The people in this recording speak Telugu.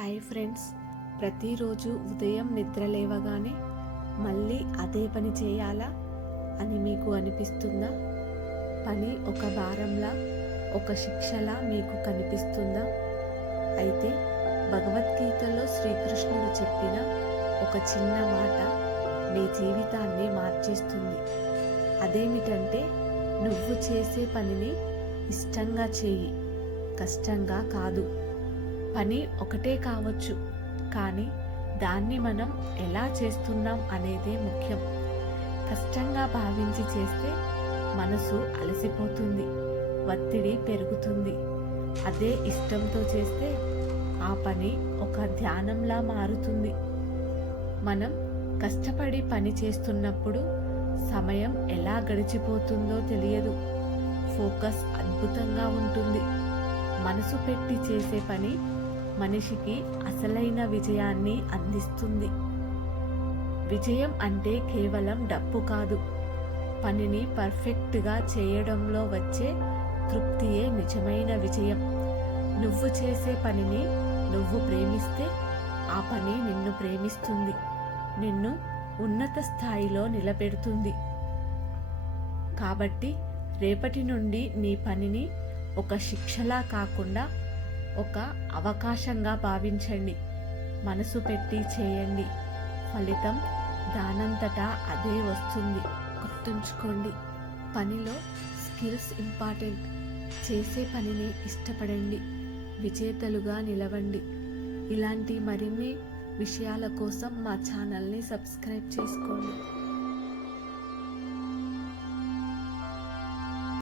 హాయ్ ఫ్రెండ్స్, ప్రతిరోజు ఉదయం నిద్ర లేవగానే మళ్ళీ అదే పని చేయాలా అని మీకు అనిపిస్తుందా? పని ఒక భారంలా, ఒక శిక్షలా మీకు కనిపిస్తుందా? అయితే భగవద్గీతలో శ్రీకృష్ణుడు చెప్పిన ఒక చిన్న మాట మీ జీవితాన్ని మార్చేస్తుంది. అదేమిటంటే, నువ్వు చేసే పనిని ఇష్టంగా చేయి, కష్టంగా కాదు. పని ఒకటే కావచ్చు, కానీ దాన్ని మనం ఎలా చేస్తున్నాం అనేదే ముఖ్యం. కష్టంగా భావించి చేస్తే మనసు అలసిపోతుంది, ఒత్తిడి పెరుగుతుంది. అదే ఇష్టంతో చేస్తే ఆ పని ఒక ధ్యానంలా మారుతుంది. మనం కష్టపడి పని చేస్తున్నప్పుడు సమయం ఎలా గడిచిపోతుందో తెలియదు. ఫోకస్ అద్భుతంగా ఉంటుంది. మనసు పెట్టి చేసే పని మనిషికి అసలైన విజయాన్ని అందిస్తుంది. విజయం అంటే కేవలం డబ్బు కాదు, పనిని పర్ఫెక్ట్గా చేయడంలో వచ్చే తృప్తియే నిజమైన విజయం. నువ్వు చేసే పనిని నువ్వు ప్రేమిస్తే ఆ పని నిన్ను ప్రేమిస్తుంది, నిన్ను ఉన్నత స్థాయిలో నిలబెడుతుంది. కాబట్టి రేపటి నుండి నీ పనిని ఒక శిక్షలా కాకుండా ఒక అవకాశంగా భావించండి. మనసు పెట్టి చేయండి, ఫలితం దానంతటా అదే వస్తుంది. గుర్తుంచుకోండి, పనిలో స్కిల్స్ ఇంపార్టెంట్. చేసే పనిని ఇష్టపడండి, విజేతలుగా నిలవండి. ఇలాంటి మరిన్ని విషయాల కోసం మా ఛానల్ని సబ్స్క్రైబ్ చేసుకోండి.